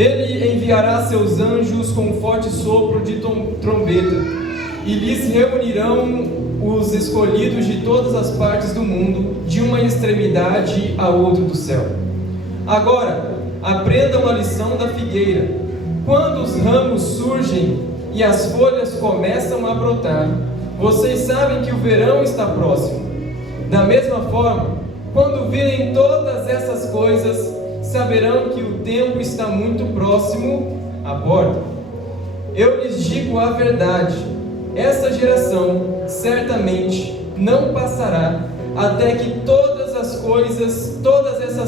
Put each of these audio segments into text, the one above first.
Ele enviará seus anjos com um forte sopro de trombeta, e lhes reunirão os escolhidos de todas as partes do mundo, de uma extremidade a outra do céu. Agora, aprendam a lição da figueira. Quando os ramos surgem e as folhas começam a brotar, vocês sabem que o verão está próximo. Da mesma forma, quando virem todas essas coisas, saberão que o tempo está muito próximo à porta. Eu lhes digo a verdade: essa geração certamente não passará até que todas essas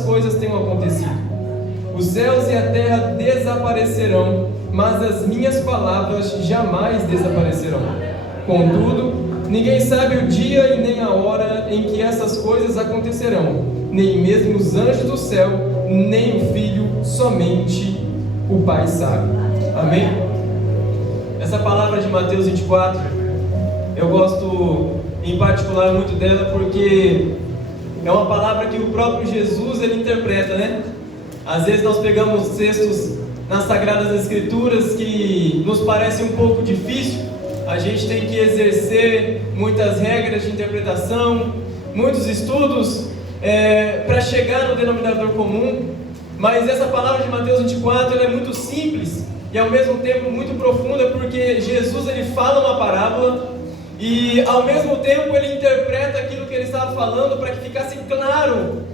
coisas tenham acontecido. Os céus e a terra desaparecerão, mas as minhas palavras jamais desaparecerão. Contudo, ninguém sabe o dia e nem a hora em que essas coisas acontecerão, nem mesmo os anjos do céu, nem o Filho, somente o Pai sabe. Amém? Essa palavra de Mateus 24, eu gosto em particular muito dela porque é uma palavra que o próprio Jesus ele interpreta, né? Às vezes nós pegamos textos nas Sagradas Escrituras que nos parece um pouco difícil, a gente tem que exercer muitas regras de interpretação, muitos estudos para chegar no denominador comum, mas essa palavra de Mateus 24 ela é muito simples e ao mesmo tempo muito profunda, porque Jesus ele fala uma parábola e ao mesmo tempo ele interpreta aquilo que ele estava falando para que ficasse claro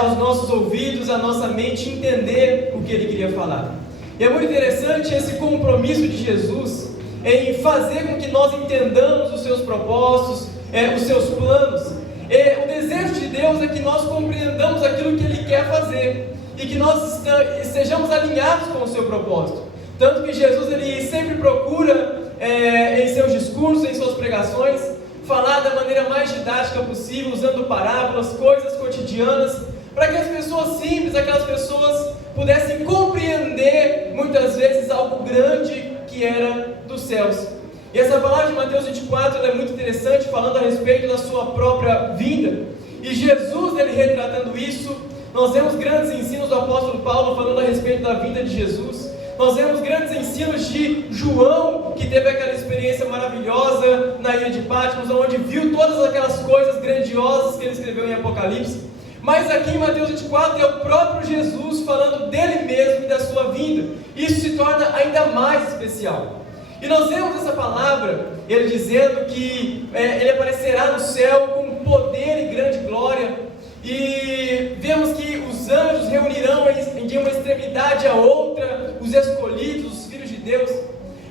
aos nossos ouvidos, à nossa mente entender o que ele queria falar. E é muito interessante esse compromisso de Jesus em fazer com que nós entendamos os seus propósitos, os seus planos. O desejo de Deus é que nós compreendamos aquilo que Ele quer fazer e que nós estejamos alinhados com o seu propósito. Tanto que Jesus ele sempre procura em seus discursos, em suas pregações, falar da maneira mais didática possível, usando parábolas, coisas cotidianas, para que as pessoas simples, aquelas pessoas pudessem compreender muitas vezes algo grande que era dos céus. E essa palavra de Mateus 24 ela é muito interessante, falando a respeito da sua própria vinda. E Jesus, ele retratando isso, nós vemos grandes ensinos do apóstolo Paulo falando a respeito da vinda de Jesus. Nós vemos grandes ensinos de João, que teve aquela experiência maravilhosa na ilha de Patmos, onde viu todas aquelas coisas grandiosas que ele escreveu em Apocalipse. Mas aqui em Mateus 24 é o próprio Jesus falando dele mesmo e da sua vinda. Isso se torna ainda mais especial. E nós vemos essa palavra, ele dizendo que ele aparecerá no céu com poder e grande glória. E vemos que os anjos reunirão de uma extremidade a outra os escolhidos, os filhos de Deus.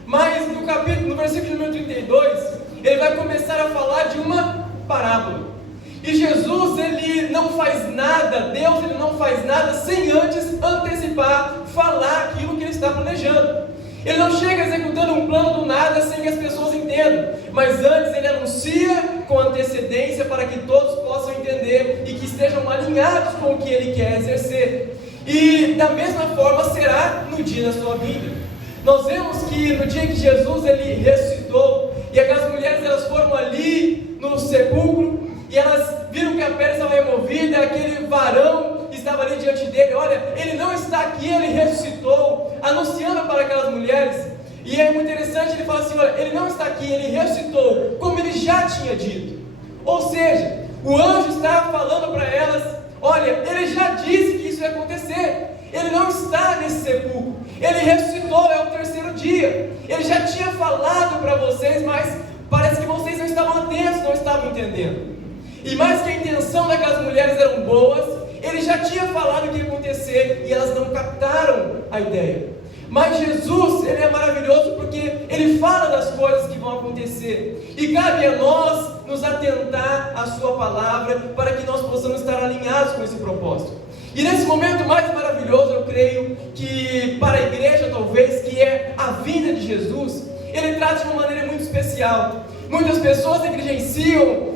Mas no versículo número 32, ele vai começar a falar de uma parábola. E Jesus, ele não faz nada, Deus ele não faz nada sem antes antecipar, falar aquilo que ele está planejando. Ele não chega executando um plano do nada sem que as pessoas entendam, mas antes ele anuncia com antecedência para que todos possam entender e que estejam alinhados com o que ele quer exercer. E da mesma forma será no dia da sua vinda. Nós vemos que no dia que Jesus ele ressuscitou, e aquelas mulheres elas foram ali no sepulcro, e elas viram que a pedra estava removida, aquele varão estava ali diante dele. Olha, ele não está aqui, ele ressuscitou, anunciando para aquelas mulheres. E é muito interessante, ele fala assim: olha, ele não está aqui, ele ressuscitou, como ele já tinha dito. Ou seja, o anjo estava falando para elas: olha, ele já disse que isso ia acontecer. Ele não está nesse sepulcro, ele ressuscitou, é o terceiro dia. Ele já tinha falado para vocês, mas parece que vocês não estavam atentos, não estavam entendendo. E mais que a intenção daquelas mulheres eram boas, ele já tinha falado o que ia acontecer e elas não captaram a ideia. Mas Jesus, ele é maravilhoso porque ele fala das coisas que vão acontecer. E cabe a nós nos atentar à sua palavra para que nós possamos estar alinhados com esse propósito. E nesse momento mais maravilhoso, eu creio que para a igreja talvez, que é a vinda de Jesus, ele trata de uma maneira muito especial. Muitas pessoas negligenciam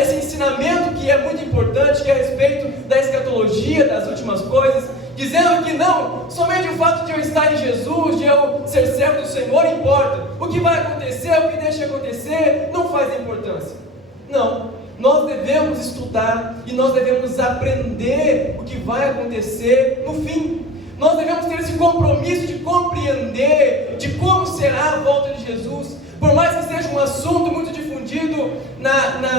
esse ensinamento que é muito importante, que é a respeito da escatologia, das últimas coisas, dizendo que não, somente o fato de eu estar em Jesus, de eu ser servo do Senhor importa. O que vai acontecer, o que deixa acontecer, não faz importância. Não, nós devemos estudar e nós devemos aprender o que vai acontecer no fim. Nós devemos ter esse compromisso de compreender de como será a volta de Jesus. Por mais que seja um assunto muito difundido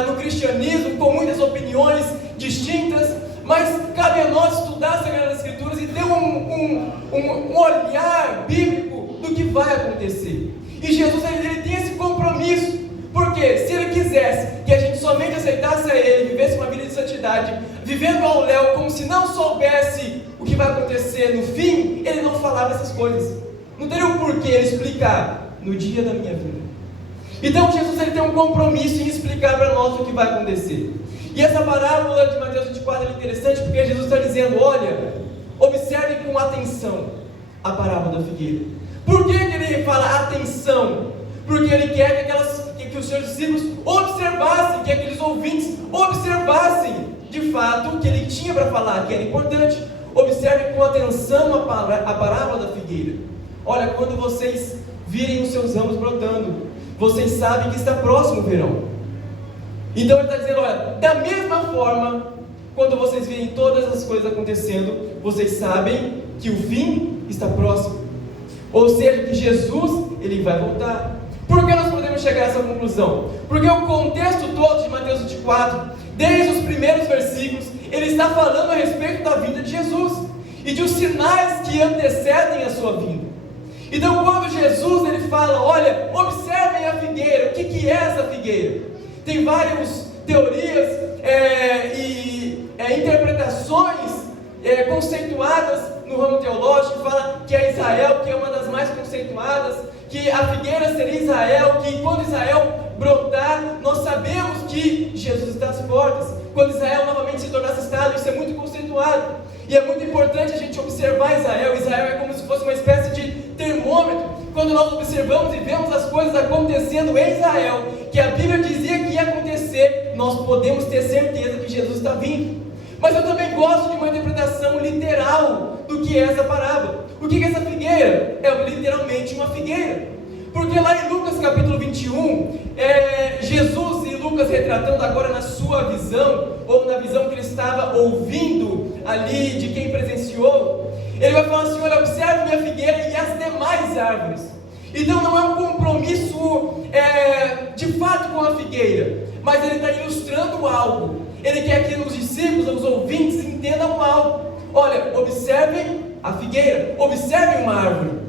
no cristianismo, com muitas opiniões distintas, mas cabe a nós estudar as Sagradas Escrituras e ter um olhar bíblico do que vai acontecer. E Jesus ele tem esse compromisso, porque se Ele quisesse que a gente somente aceitasse a Ele, vivesse uma vida de santidade, vivendo ao léu como se não soubesse o que vai acontecer no fim, Ele não falava essas coisas. Não teria um porquê Ele explicar no dia da minha vida. Então Jesus ele tem um compromisso em explicar para nós o que vai acontecer. E essa parábola de Mateus 24 é interessante porque Jesus está dizendo, olha, observe com atenção a parábola da figueira. Por que ele fala atenção? Porque ele quer que os seus discípulos observassem, que aqueles ouvintes observassem de fato o que ele tinha para falar, que era importante. Observe com atenção a parábola da figueira. Olha, quando vocês virem os seus ramos brotando, vocês sabem que está próximo o verão. Então ele está dizendo, olha, da mesma forma, quando vocês virem todas as coisas acontecendo, vocês sabem que o fim está próximo. Ou seja, que Jesus, ele vai voltar. Por que nós podemos chegar a essa conclusão? Porque o contexto todo de Mateus 24, desde os primeiros versículos, ele está falando a respeito da vinda de Jesus e de os sinais que antecedem a sua vinda. Então quando Jesus ele fala, olha, observem a figueira, o que é essa figueira? Tem várias teorias e interpretações conceituadas no ramo teológico, fala que é Israel, que é uma das mais conceituadas, que a figueira seria Israel, que quando Israel brotar, nós sabemos que Jesus está às portas. Quando Israel novamente se tornasse Estado, isso é muito conceituado. E é muito importante a gente observar Israel. Israel é como se fosse uma espécie de termômetro. Quando nós observamos e vemos as coisas acontecendo em Israel, que a Bíblia dizia que ia acontecer, nós podemos ter certeza que Jesus está vindo. Mas eu também gosto de uma interpretação literal do que é essa parábola. O que é essa figueira? É literalmente uma figueira. Porque lá em Lucas capítulo 21, Jesus e Lucas retratando agora na sua visão, ou na visão que ele estava ouvindo ali de quem presenciou, ele vai falar assim, olha, observe minha figueira e as demais árvores. Então não é um compromisso de fato com a figueira, mas ele está ilustrando algo. Ele quer que os discípulos, os ouvintes entendam algo. Olha, observem a figueira, observem uma árvore.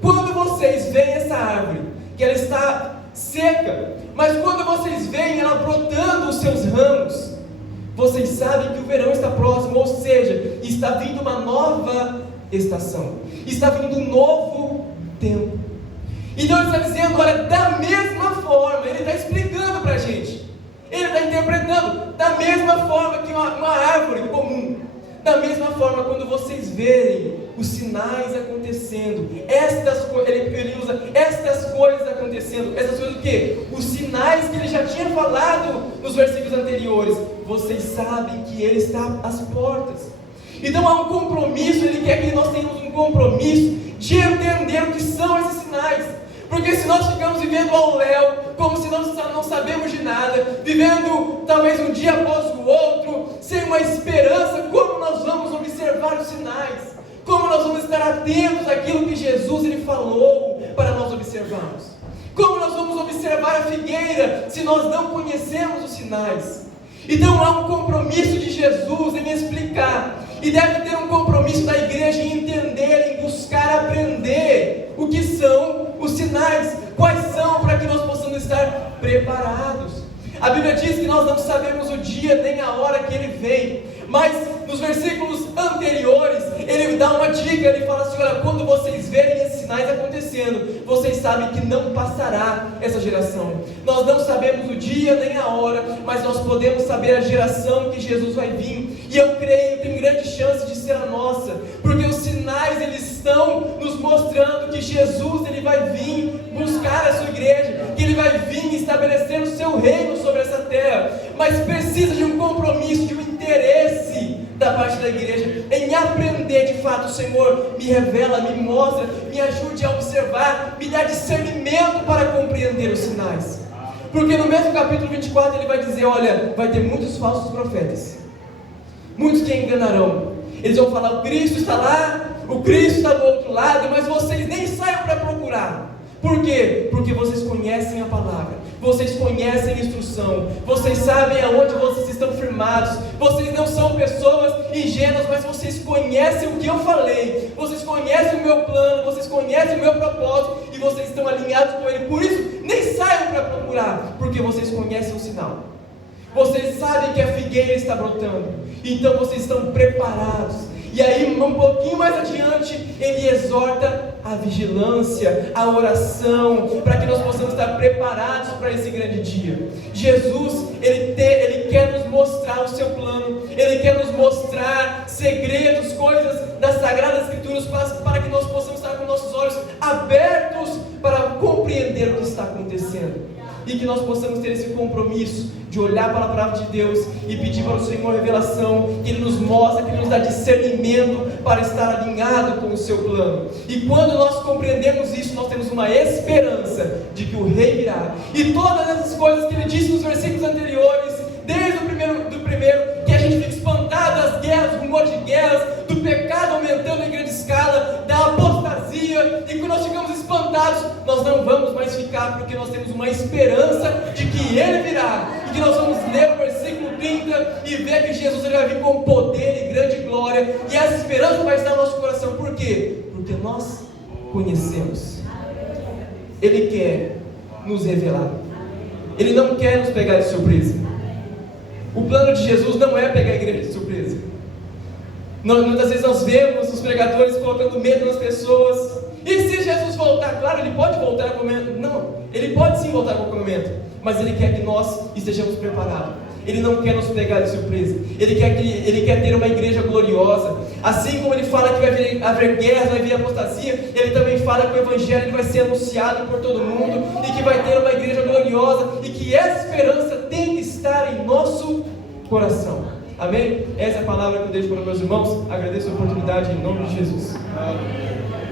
Quando vocês veem essa árvore, que ela está seca, mas quando vocês veem ela brotando os seus ramos, vocês sabem que o verão está próximo, ou seja, está vindo uma nova estação, está vindo um novo tempo. Então ele está dizendo, olha, da mesma forma, ele está explicando para a gente, ele está interpretando, da mesma forma que uma árvore comum, da mesma forma, quando vocês verem os sinais acontecendo, ele usa estas coisas acontecendo, essas coisas o quê? Os sinais que ele já tinha falado nos versículos anteriores, vocês sabem que ele está às portas. Então há um compromisso, ele quer que nós tenhamos um compromisso de entender o que são esses sinais. Porque se nós ficamos vivendo ao léu, como se nós não sabemos de nada, vivendo talvez um dia após o outro, sem uma esperança, como nós vamos observar os sinais? Como nós vamos estar atentos àquilo que Jesus ele falou para nós observarmos? Como nós vamos observar a figueira se nós não conhecemos os sinais? Então há um compromisso de Jesus em explicar, e deve ter um compromisso da igreja em entender, em buscar aprender o que são os sinais, quais são, para que nós possamos estar preparados. A Bíblia diz que nós não sabemos o dia nem a hora que ele vem, mas nos versículos anteriores ele dá uma dica, ele fala assim, olha, quando vocês verem esses sinais acontecendo, vocês sabem que não passará essa geração. Nós não sabemos o dia nem a hora, mas nós podemos saber a geração que Jesus vai vir, e eu creio, tem grande chance de ser a nossa, porque os sinais eles estão nos mostrando que Jesus ele vai vir buscar a sua igreja, que ele vai vir estabelecer o seu reino sobre essa terra, mas precisa de um compromisso, de um interesse da parte da igreja em aprender de fato. Senhor, me revela, me mostra, me ajude a observar, me dá discernimento para compreender os sinais. Porque no mesmo capítulo 24 ele vai dizer, olha, vai ter muitos falsos profetas, muitos que enganarão. Eles vão falar, o Cristo está lá, o Cristo está do outro lado, mas vocês nem saiam para procurar. Por quê? Porque vocês conhecem a palavra, vocês conhecem a instrução, vocês sabem aonde vocês estão firmados, vocês não são pessoas ingênuas, mas vocês conhecem o que eu falei, vocês conhecem o meu plano, vocês conhecem o meu propósito, e vocês estão alinhados com Ele. Por isso, nem saiam para procurar, porque vocês conhecem o sinal, vocês sabem que a figueira está brotando, então vocês estão preparados. E aí, um pouquinho mais adiante, ele exorta a vigilância, a oração, para que nós possamos estar preparados para esse grande dia. Jesus, ele quer nos mostrar o seu plano, Ele quer nos mostrar segredos, coisas das Sagradas Escrituras, para que nós possamos estar com nossos olhos abertos para compreender o que está acontecendo. E que nós possamos ter esse compromisso de olhar para a palavra de Deus e pedir para o Senhor revelação, que Ele nos mostre, que Ele nos dá discernimento para estar alinhado com o seu plano. E quando nós compreendemos isso, nós temos uma esperança de que o Rei virá. E todas essas coisas que Ele disse nos versículos anteriores, desde o primeiro, que a gente fica espantado das guerras, rumores de guerras, do pecado aumentando em grande escala, da apostasia, e quando nós ficamos espantados, nós não vamos mais ficar, porque nós temos uma esperança de que Ele virá, e que nós vamos ler o versículo 30 e ver que Jesus ele vai vir com poder e grande glória, e essa esperança vai estar no nosso coração. Por quê? Porque nós conhecemos. Ele quer nos revelar, Ele não quer nos pegar de surpresa. O plano de Jesus não é pegar a igreja de surpresa. Muitas vezes nós vemos os pregadores colocando medo nas pessoas. E se Jesus voltar? Claro, Ele pode voltar a qualquer momento. Não, Ele pode sim voltar a qualquer momento, mas Ele quer que nós estejamos preparados. Ele não quer nos pegar de surpresa. Ele quer ter uma igreja gloriosa. Assim como Ele fala que vai haver guerras, vai vir apostasia, Ele também fala que o Evangelho ele vai ser anunciado por todo mundo, e que vai ter uma igreja gloriosa, e que essa esperança tem que estar em nosso coração. Amém? Essa é a palavra que eu deixo para os meus irmãos. Agradeço a oportunidade em nome de Jesus. Amém.